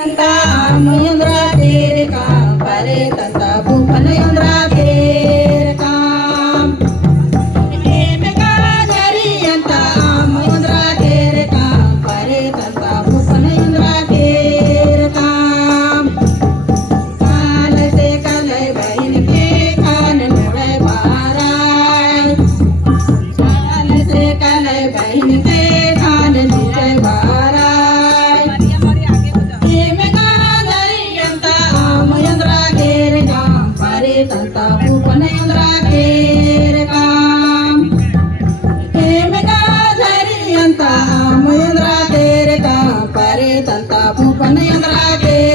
तंता मयुंद्रा तेरे काम परे तंता भूपन युंद्रा तेरे काम मेका जरियंता मयुंद्रा तेरे काम परे तंता भूपन युंद्रा तेरे काम काल से कलय बहिन के कान नोड़े बाराय काल से कलय बहिन के कान नोड़े बाराय मेका जरियंता मयुंद्रा तेरे काम परे तंता भूपन युंद्रा तेरे काम मेका जरियंता मयुंद्रा तेरे काम परे तंता भूपन युंद्रा तेरे